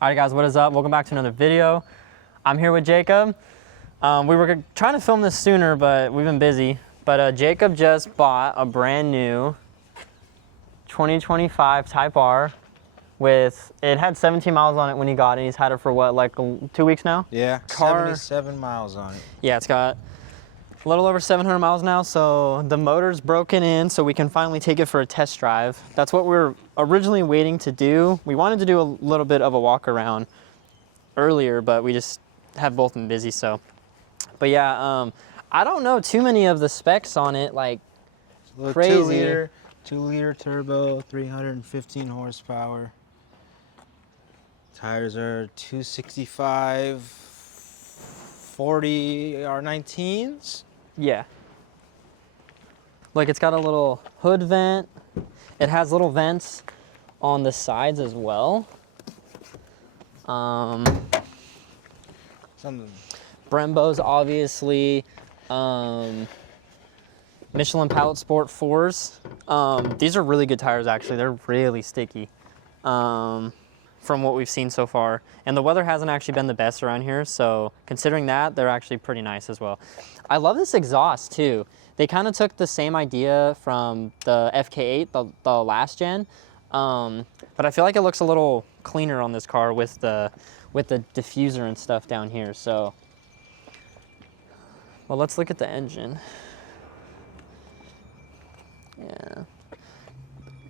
All right, guys, what is up? Welcome back to another video. I'm here with Jacob. We were trying to film this sooner, but we've been busy. But Jacob just bought a brand new 2025 Type R with, it had 17 miles on it when he got it. He's had it for what, like 2 weeks now? Yeah, 77 miles on it. Yeah, it's got a little over 700 miles now, so the motor's broken in, so we can finally take it for a test drive. That's what we're originally waiting to do. We wanted to do a little bit of a walk around earlier, but we just have both been busy, so. But yeah, I don't know too many of the specs on it, like crazy. 2 liter turbo, 315 horsepower. Tires are 265, 40 R19s. Yeah. Like, it's got a little hood vent. It has little vents on the sides as well. Brembos, obviously. Michelin Palette Sport 4s. These are really good tires, actually. They're really sticky from what we've seen so far. And the weather hasn't actually been the best around here, so considering that, they're actually pretty nice as well. I love this exhaust, too. They kind of took the same idea from the FK8, the last gen, but I feel like it looks a little cleaner on this car with the diffuser and stuff down here, so. Well, let's look at the engine. Yeah.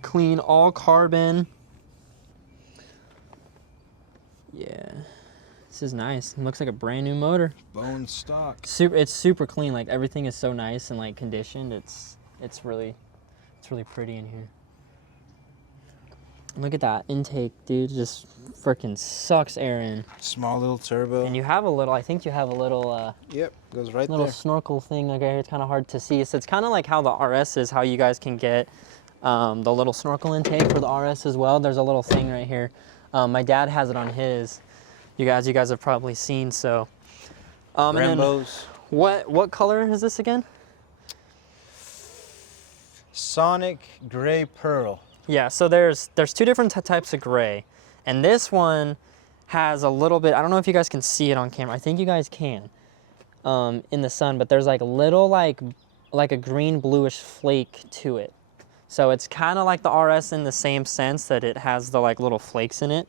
Clean, all carbon. Yeah. This is nice. It looks like a brand new motor. Bone stock. It's super clean. Like, everything is so nice and like conditioned. It's really pretty in here. Look at that intake, dude. Just freaking sucks air in. Small little turbo. And you have a little, I think you have a little yep, goes right little there. snorkel thing like right here. It's kind of hard to see. So it's kind of like how the RS is, how you guys can get the little snorkel intake for the RS as well. There's a little thing right here. My dad has it on his. You guys have probably seen, so. And then what color is this again? Sonic Gray Pearl. Yeah, so there's two different types of gray, and this one has a little bit. I don't know if you guys can see it on camera. I think you guys can in the sun, but there's like little like a green bluish flake to it. So it's kind of like the RS in the same sense that it has the like little flakes in it.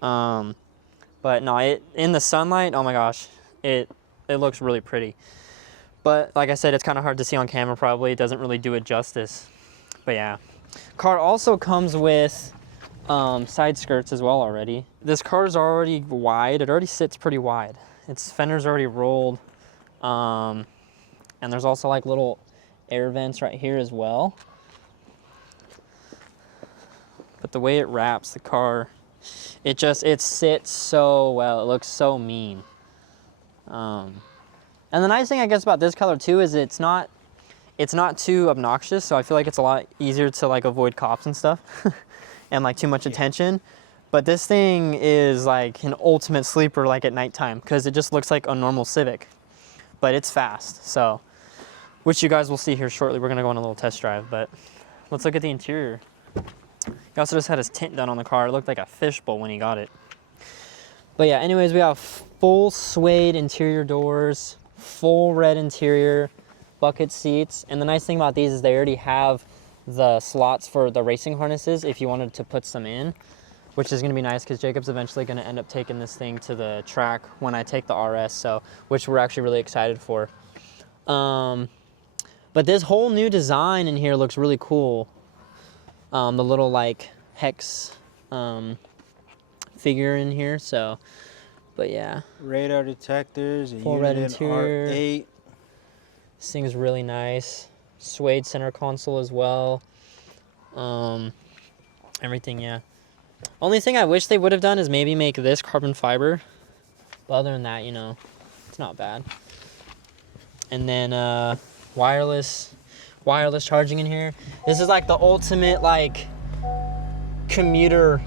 But no, in the sunlight, oh my gosh, it looks really pretty. But like I said, it's kind of hard to see on camera probably. It doesn't really do it justice. But yeah. Car also comes with side skirts as well already. This car is already wide. It already sits pretty wide. Its fender's already rolled. And there's also like little air vents right here as well. But the way it wraps the car, it sits so well. It looks so mean. And the nice thing I guess about this color too is it's not too obnoxious, so I feel like it's a lot easier to like avoid cops and stuff and like too much attention. But this thing is like an ultimate sleeper like at nighttime because it just looks like a normal Civic, but it's fast. So, which you guys will see here shortly. We're gonna go on a little test drive, but let's look at the interior. He also just had his tint done on the car. It looked like a fishbowl when he got it. But yeah, anyways, we have full suede interior doors, full red interior, bucket seats. And the nice thing about these is they already have the slots for the racing harnesses if you wanted to put some in, which is gonna be nice because Jacob's eventually gonna end up taking this thing to the track when I take the RS, so, which we're actually really excited for. But this whole new design in here looks really cool. The little like hex figure in here, so, but yeah. Radar detectors, full red interior. R8. This thing's really nice. Suede center console as well. Everything, yeah. Only thing I wish they would have done is maybe make this carbon fiber. But other than that, you know, it's not bad. And then wireless charging in here. This is like the ultimate like commuter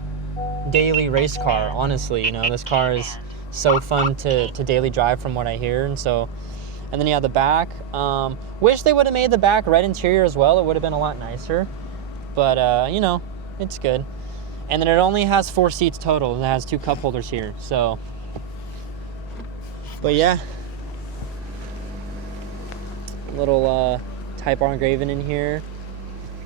daily race car, honestly. You know, this car is so fun to daily drive from what I hear. And so, and then yeah, the back. Wish they would have made the back red interior as well. It would have been a lot nicer. But you know, it's good. And then it only has 4 seats total, and it has 2 cup holders here, so. But yeah. Little Type R engraving in here.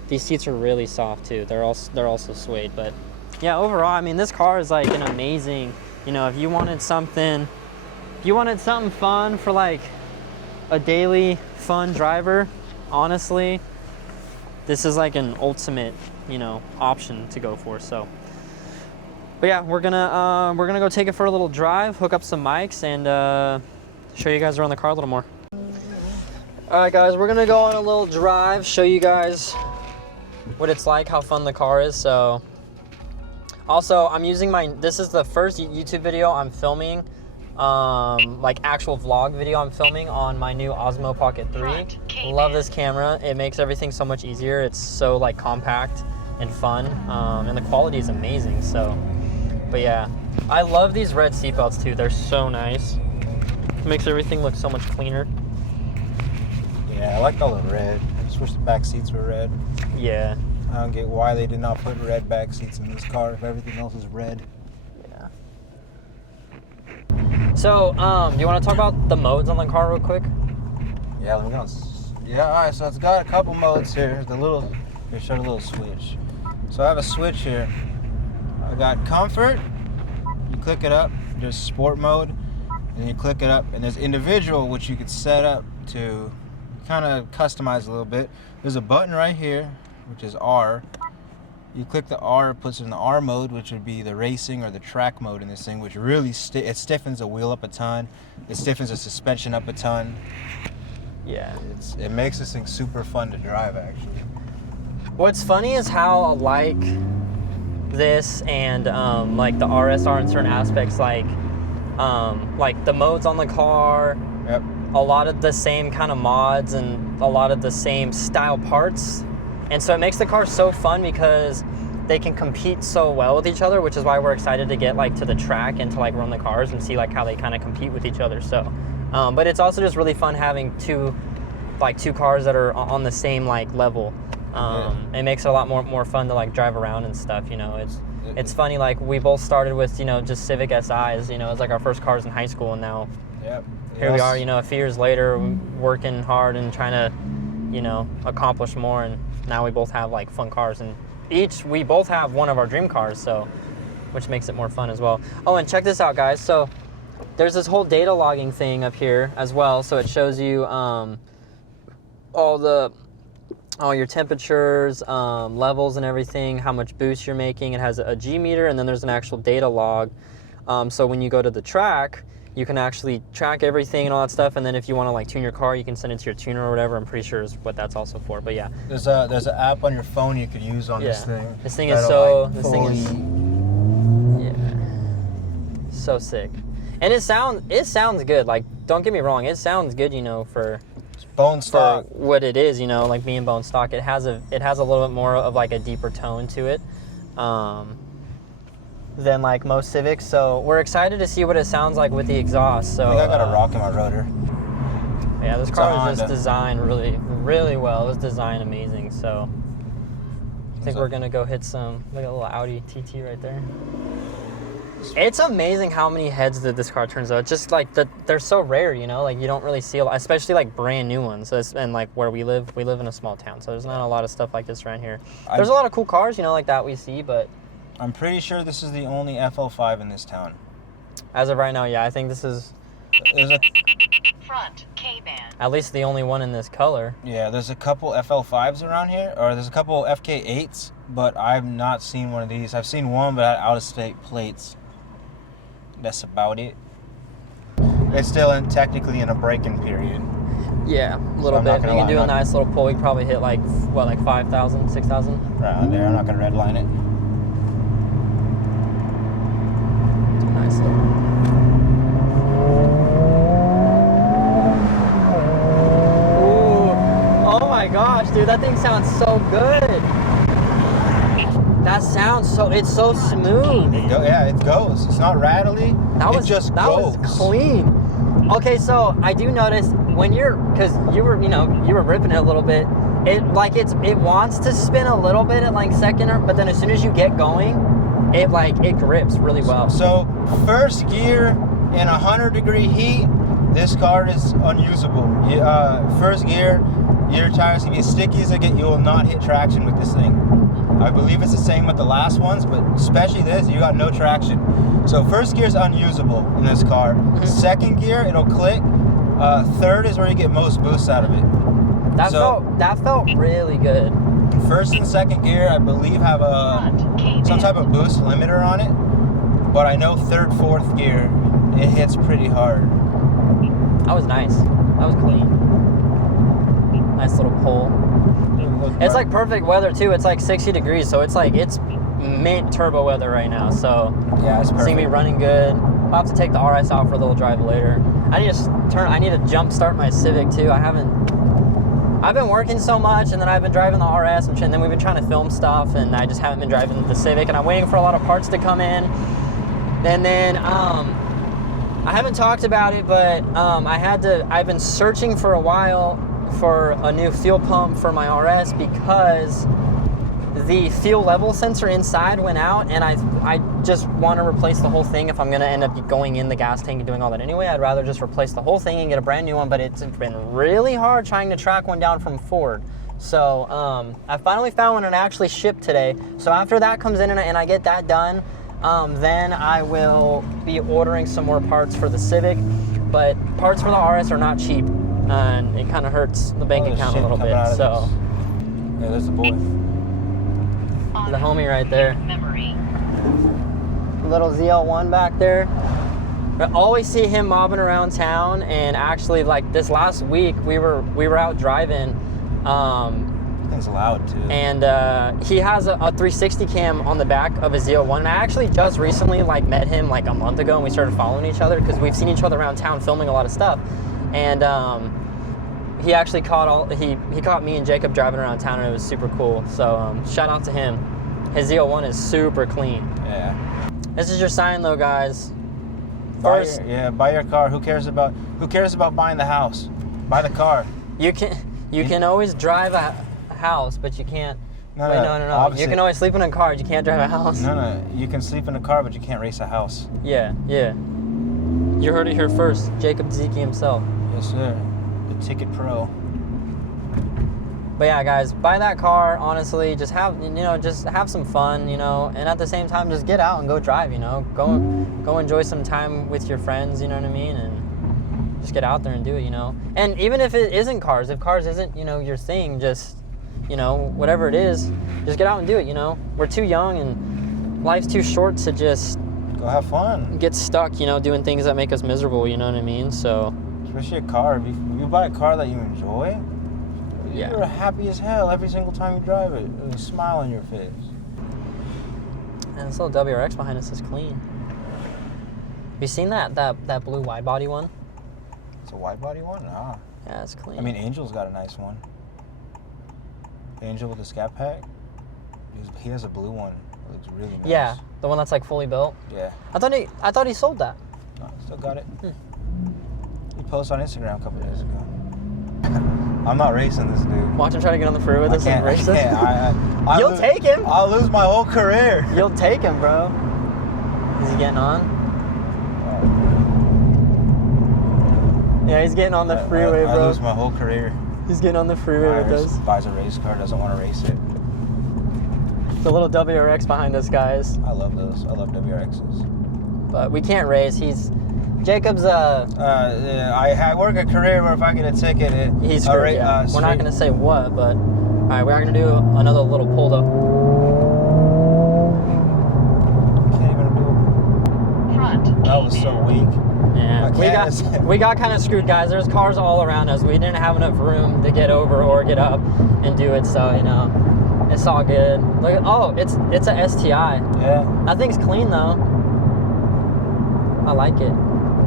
These seats are really soft too. They're also suede, but yeah, overall, I mean, this car is like an amazing, you know, if you wanted something fun for like a daily fun driver, honestly, this is like an ultimate, you know, option to go for. So, but yeah, we're gonna go take it for a little drive, hook up some mics, and show you guys around the car a little more. All right, guys, we're gonna go on a little drive, show you guys what it's like, how fun the car is. So, also, I'm using this is the first YouTube video I'm filming, like actual vlog video I'm filming on my new Osmo Pocket 3. Love this camera. It makes everything so much easier. It's so like compact and fun, and the quality is amazing. So, but yeah, I love these red seatbelts too. They're so nice. It makes everything look so much cleaner. Yeah, I like all the red. I just wish the back seats were red. Yeah. I don't get why they did not put red back seats in this car if everything else is red. Yeah. So, do you want to talk about the modes on the car real quick? Yeah, let me go. Yeah, all right. So it's got a couple modes here. Here, show the little switch. So I have a switch here. I got comfort. You click it up. There's sport mode, and then you click it up, and there's individual, which you could set up to kind of customize a little bit. There's a button right here, which is R. You click the R, it puts it in the R mode, which would be the racing or the track mode in this thing, which really it stiffens the wheel up a ton. It stiffens the suspension up a ton. Yeah. It makes this thing super fun to drive, actually. What's funny is how like this and like the RSR in certain aspects, like the modes on the car. Yep. A lot of the same kind of mods and a lot of the same style parts. And so it makes the car so fun because they can compete so well with each other, which is why we're excited to get like to the track and to like run the cars and see like how they kind of compete with each other. So, but it's also just really fun having two cars that are on the same like level. It makes it a lot more fun to like drive around and stuff, you know. It's funny, like we both started with, you know, just Civic SIs, you know, it's like our first cars in high school, and now here we are, you know, a few years later, working hard and trying to, you know, accomplish more, and now we both have like fun cars, and we both have one of our dream cars, so, which makes it more fun as well. Oh, and check this out, guys. So there's this whole data logging thing up here as well, so it shows you all your temperatures, levels and everything, how much boost you're making. It has a G meter, and then there's an actual data log. So when you go to the track, you can actually track everything and all that stuff, and then if you want to like tune your car, you can send it to your tuner or whatever. I'm pretty sure is what that's also for. But yeah, there's an app on your phone you could use on this thing. This thing is so sick, and it sounds good. Like, don't get me wrong, it sounds good, you know, for bone stock, for what it is, you know, like being bone stock. It has a little bit more of like a deeper tone to it. Than like most Civics, so we're excited to see what it sounds like with the exhaust. So I think I got a rock in my rotor. Yeah, this car was just designed really, really well. It was designed amazing. So I think we're gonna go hit some. Look at a little Audi TT right there. It's amazing how many heads that this car turns out. It's just like they're so rare, you know. Like you don't really see a lot, especially like brand new ones. And like where we live in a small town, so there's not a lot of stuff like this around here. There's a lot of cool cars, you know, like that we see, but I'm pretty sure this is the only FL5 in this town. As of right now, yeah, I think this is front K-band. At least the only one in this color. Yeah, there's a couple FL5s around here, or there's a couple FK8s, but I've not seen one of these. I've seen one, but had out-of-state plates. That's about it. It's still technically in a break-in period. Yeah, a little bit. You can do a nice little pull. You can probably hit like, what, like 5,000, 6,000? Right there. I'm not going to redline it. Nice little. Ooh. Oh my gosh, dude, that thing sounds so good. That sounds it's so smooth. Yeah, it goes. It's not rattly. That was clean. Okay, so I do notice when because you were ripping it a little bit. It wants to spin a little bit at like second, but then as soon as you get going, it grips really well. So first gear in 100-degree heat, this car is unusable. First gear, your tires can get sticky as they get. You will not hit traction with this thing. I believe it's the same with the last ones, but especially this, you got no traction. So first gear is unusable in this car. Second gear, it'll click. Third is where you get most boost out of it. That felt really good. First and second gear, I believe, have some type of boost limiter on it. But I know third, fourth gear, it hits pretty hard. That was nice. That was clean. Nice little pull. It's like perfect weather too. It's like 60 degrees, so it's mint turbo weather right now. So yeah, it's perfect. It's gonna be running good. I'll have to take the RS out for a little drive later. I need to jump start my Civic too. I've been working so much, and then I've been driving the RS, and then we've been trying to film stuff, and I just haven't been driving the Civic, and I'm waiting for a lot of parts to come in. And then I haven't talked about it, but I've been searching for a while for a new fuel pump for my RS because the fuel level sensor inside went out, and I just want to replace the whole thing. If I'm going to end up going in the gas tank and doing all that anyway, I'd rather just replace the whole thing and get a brand new one, but it's been really hard trying to track one down from Ford. So I finally found one and it actually shipped today. So after that comes in and I get that done, then I will be ordering some more parts for the Civic. But parts for the RS are not cheap, and it kind of hurts the bank account a little bit. So yeah, there's the boy. The homie right there. Little ZL1 back there. I always see him mobbing around town, and actually, like this last week, we were out driving. Thing's loud too. And he has a 360 cam on the back of a ZL1. And I actually just recently met him like a month ago, and we started following each other because we've seen each other around town filming a lot of stuff. And he actually caught me and Jacob driving around town, and it was super cool. So shout out to him. His ZL1 is super clean. Yeah. This is your sign though, guys. Buy your car. Who cares about buying the house? Buy the car. You can always drive a house, but you can't. No. You can always sleep in a car. You can't drive a house. No. You can sleep in a car, but you can't race a house. Yeah. You heard it here first. Jacob Ziki himself. Yes, sir. The Ticket Pro. But yeah, guys, buy that car. Honestly, just have some fun, and at the same time, just get out and go drive. Go enjoy some time with your friends. You know what I mean? And just get out there and do it. And even if it isn't cars, if cars isn't your thing, just whatever it is, just get out and do it. We're too young and life's too short to just go have fun. Get stuck, doing things that make us miserable. You know what I mean? So especially a car. If you buy a car that you enjoy. Yeah. You're happy as hell every single time you drive it. There's a smile on your face. And this little WRX behind us is clean. Have you seen that blue wide body one? It's a wide body one? Nah. Yeah, it's clean. I mean, Angel's got a nice one. Angel with the Scat Pack. He has a blue one. It looks really nice. Yeah, the one that's fully built. Yeah. I thought he sold that. No, still got it. He posted on Instagram a couple days ago. I'm not racing this dude. Watch him try to get on the freeway with us and race this. You'll take him. I'll lose my whole career. You'll take him, bro. Is he getting on? Yeah, he's getting on the freeway, bro. I lose my whole career. He's getting on the freeway with us. Buys a race car, doesn't want to race it. The little WRX behind us, guys. I love those. I love WRXs. But we can't race. Jacob's I work a career where if I get a ticket, he's screwed. We're not gonna say what, but all right, we're gonna do another little pull up. Can't even do it. Front. That was so weak. Yeah, we got kind of screwed, guys. There's cars all around us. We didn't have enough room to get over or get up and do it, so it's all good. Look, it's a STI. Yeah. That thing's clean though. I like it.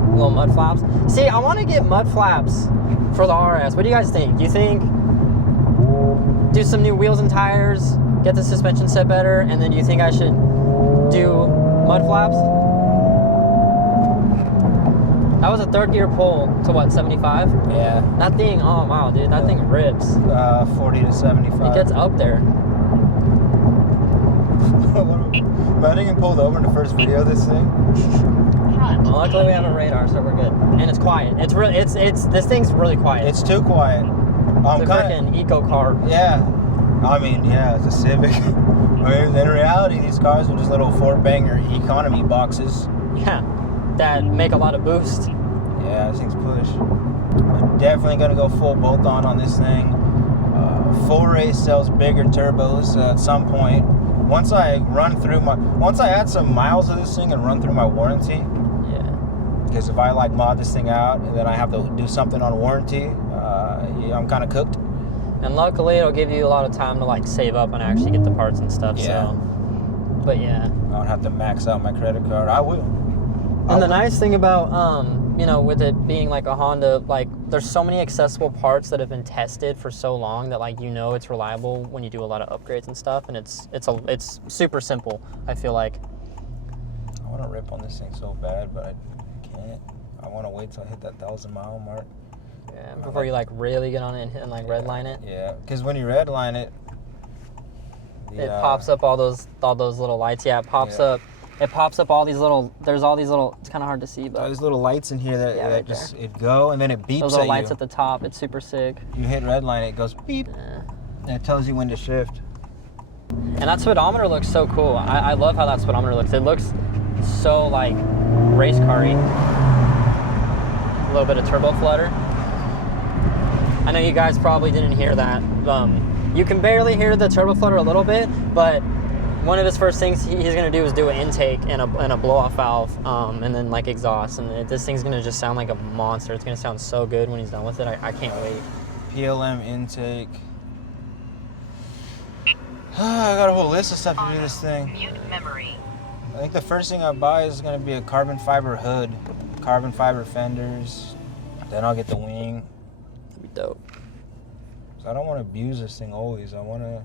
Little mud flaps. See, I want to get mud flaps for the RS. What do you guys think? Do you think do some new wheels and tires, get the suspension set better, and then do you think I should do mud flaps? That was a third gear pull to what, 75? Yeah. That thing, oh wow, dude, that thing rips. 40 to 75. It gets up there. But I didn't get pulled over in the first video of this thing. Well, luckily we have a radar, so we're good. And it's quiet. It's really, it's this thing's really quiet. It's too quiet. I'm It's a freaking eco car. Yeah. I mean, yeah, it's a Civic. I mean, in reality, these cars are just little 4-banger economy boxes. Yeah, that make a lot of boost. Yeah, this thing's push. I'm definitely gonna go full bolt-on on this thing. Full race sells bigger turbos at some point. Once I add some miles of this thing and run through my warranty. Yeah. Because if I like mod this thing out and then I have to do something on warranty, yeah, I'm kind of cooked. And luckily, it'll give you a lot of time to like save up and actually get the parts and stuff. Yeah. So, but yeah. I don't have to max out my credit card. I will. And the nice thing about, you know, with it being like a Honda, like there's so many accessible parts that have been tested for so long that like, you know, it's reliable when you do a lot of upgrades and stuff. And it's super simple, I feel like. I want to rip on this thing so bad, but I can't. I want to wait till I hit that 1,000-mile mark. Yeah, before you like really get on it and like redline it. Yeah, because when you redline it, It pops up all those little lights. Yeah, it pops up. It pops up all these little. There's all these little. It's kind of hard to see, but all these little lights in here that, Yeah, that right just it go and then it beeps those little at lights you. at the top. It's super sick. You hit redline, it goes beep, Yeah. and it tells you when to shift. And that speedometer looks so cool. I love how that speedometer looks. It looks so like race car-y. A little bit of turbo flutter. I know you guys probably didn't hear that. You can barely hear the turbo flutter a little bit, but one of his first things he's gonna do is do an intake and a blow-off valve, and then like exhaust. And this thing's gonna just sound like a monster. It's gonna sound so good when he's done with it. I can't wait. PLM intake. I got a whole list of stuff to do this thing. Mute memory. I think the first thing I buy is gonna be a carbon fiber hood, carbon fiber fenders. Then I'll get the wing. That'd be dope. So I don't want to abuse this thing always. I want to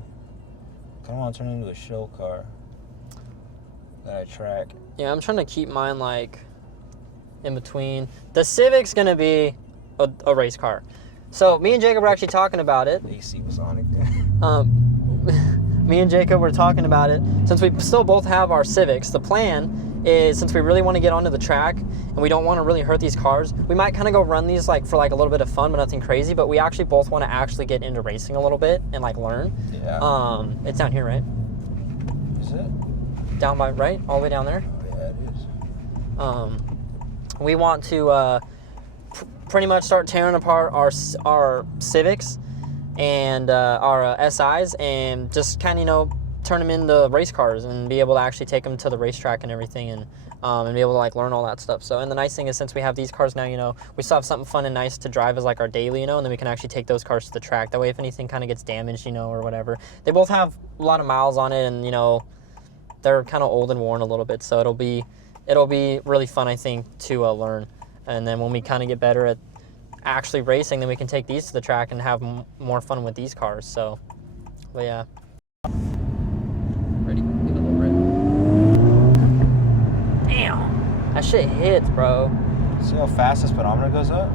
turn it into a show car that I track. Yeah, I'm trying to keep mine like in between. The Civic's gonna be a race car. So me and Jacob were actually talking about it. AC was on it. Me and Jacob were talking about it. Since we still both have our Civics, the plan is, since we really want to get onto the track and we don't want to really hurt these cars, we might kind of go run these like for like a little bit of fun, but nothing crazy. But we actually both want to actually get into racing a little bit and like learn. Yeah. It's down here, right? Is it? Down by right, all the way down there. Oh, yeah, it is. We want to pretty much start tearing apart our Civics and our SIs and just kind of, you know, turn them into race cars and be able to actually take them to the racetrack and everything, and be able to like learn all that stuff. So, and the nice thing is, since we have these cars now, you know, we still have something fun and nice to drive as like our daily, you know, and then we can actually take those cars to the track. That way, if anything kind of gets damaged, you know, or whatever, they both have a lot of miles on it, and you know, they're kind of old and worn a little bit. So it'll be really fun, I think, to learn. And then when we kind of get better at actually racing, then we can take these to the track and have more fun with these cars. So, but yeah. Ready? Give it a little rip. Damn! That shit hits, bro. See how fast the speedometer goes up?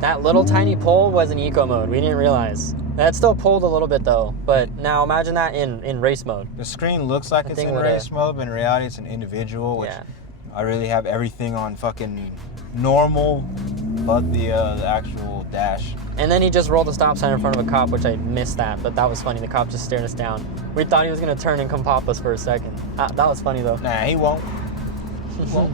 That little tiny pull was in eco mode. We didn't realize. That still pulled a little bit though. But now imagine that in race mode. The screen looks like I it's think in we're race there. mode, but in reality it's an individual, which Yeah. I really have everything on fucking normal, but the actual dash. And then he just rolled a stop sign in front of a cop, which I missed that, but that was funny. The cop just stared us down. We thought he was gonna turn and come pop us for a second. That was funny though. Nah, he won't. He won't.